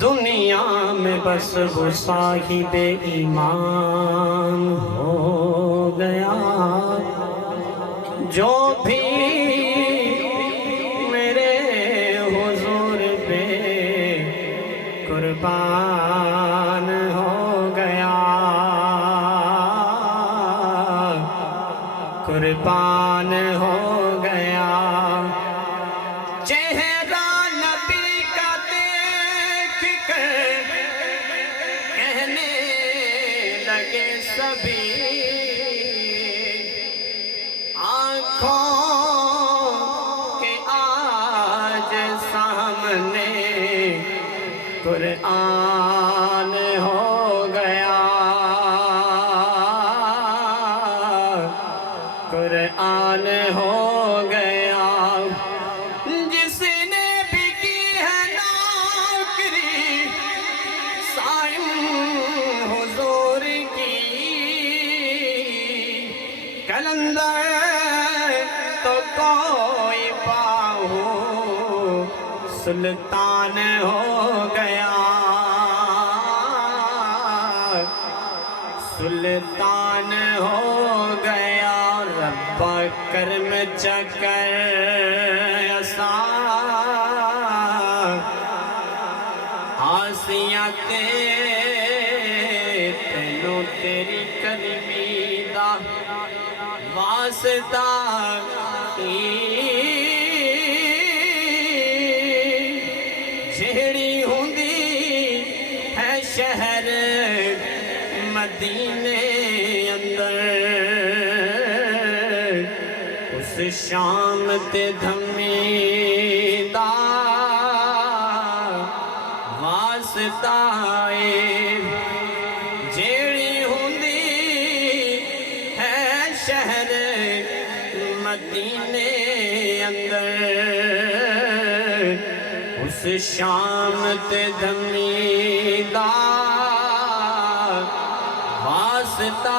دنیا میں بس وہ صاحب ایمان ہو گیا جو بھی میرے حضور پہ قربان ہو گیا، قربان ہو گیا۔ چہرہ نبی کا دیکھ کر کہنے لگے سبھی، آنکھوں کے آج سامنے قرآن ہو گیا، قرآن ہو گیا۔ جس نے بھی کی ہے نوکری صائم حضور کی، کلندر تو کوئی باہو سلطان ہو گیا، سلطان ہو گیا۔ رب کرم چکر ایسا آسیاں تینوں تیری کرمی دا واسطہ جھیڑی ہوندی ہے شہر مدینے اندر، اس شام تے دھمی دا واسطہ جیڑی ہوندی ہے شہر مدینے اندر، اس شام تے دھمی دا واسطہ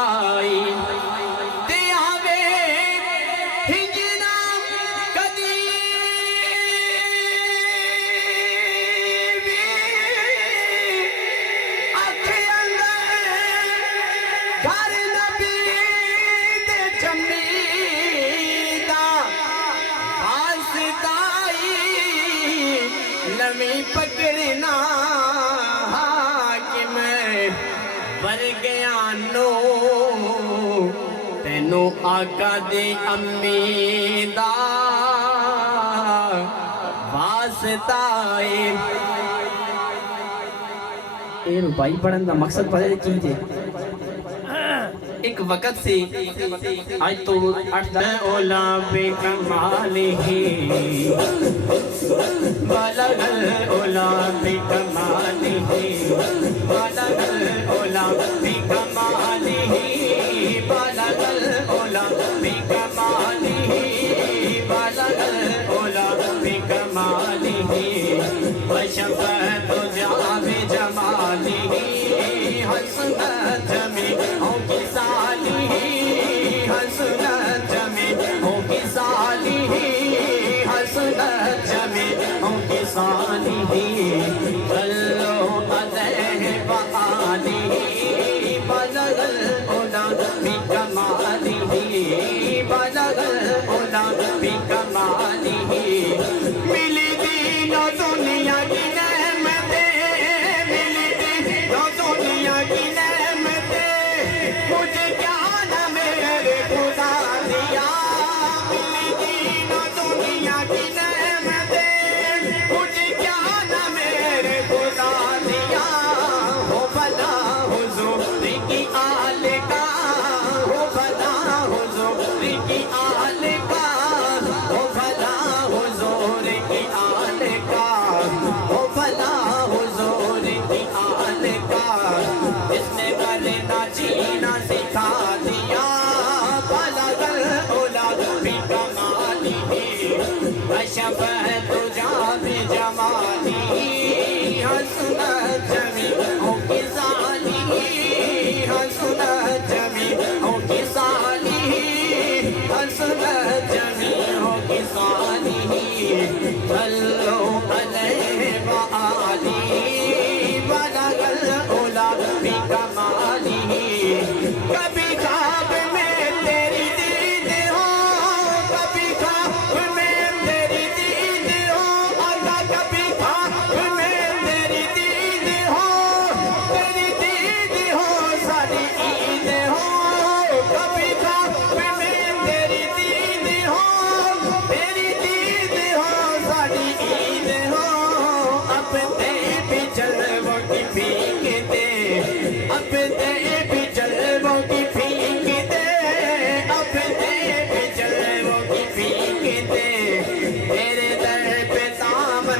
نمی پکڑنا کہ میں بر گیا نو تینوں آقا دی امی دا واسطہ۔ اے ربائی پڑھن دا مقصد پڑھے کی تھے؟ ایک وقت سے آج تو 8 اولا بے کمالہی بلغ الاولا بے کمالہی، بلغ الاولا بے کمالہی، بلغ الاولا بے کمالہی، بلغ الاولا بے کمالہی، وشفت جاء بجمالہی، حسنت جمیع کی سالی، حسنت جمیع کی سالی، حسنت جمیع کی سالی، صلو علیہ وآلہ، بلغ الاولا بکمالہ، بلغ الاولا بکمالہ۔ ملی دین و دنیا کی نعمتیں، ملی دین و دنیا کی نعمتیں، مجھے کیا نہ میرے خدا دیا، ملی دین و دنیا کی نعمتیں، مجھے کیا نہ میرے خدا دیا۔ ہو بھلا حضور کی آل کا، ہو بھلا حضور کی آل کا، ہو بھلا حضور کی آل کا، ہو بھلا حضور کی آل کا۔ اس نے مرنا جینا سکھا دیا، بلغ الاولا بکمالہ، وشفت جاء بجمالہ، حسنت جمیع کی سالی، حسنت جمیع کی سالی، حسنت جمیع کی سالی، صلو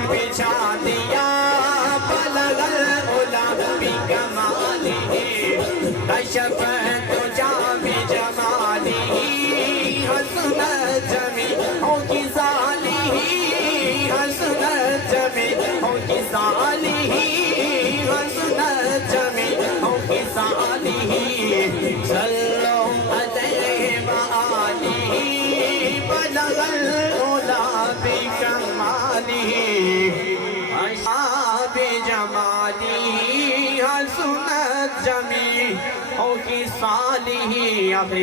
بچھا دیا بلغ العلا بکمالہ کشف تجا بجمالہ حسنت جمیع کی ذالہ حسنت جمیع کی ذالہ حسنت جمیع کی ذالہ صلو علیہ وآلہ بلغ العلا بکمالہ بجمالہ حسنت جمیع کی ذالہ.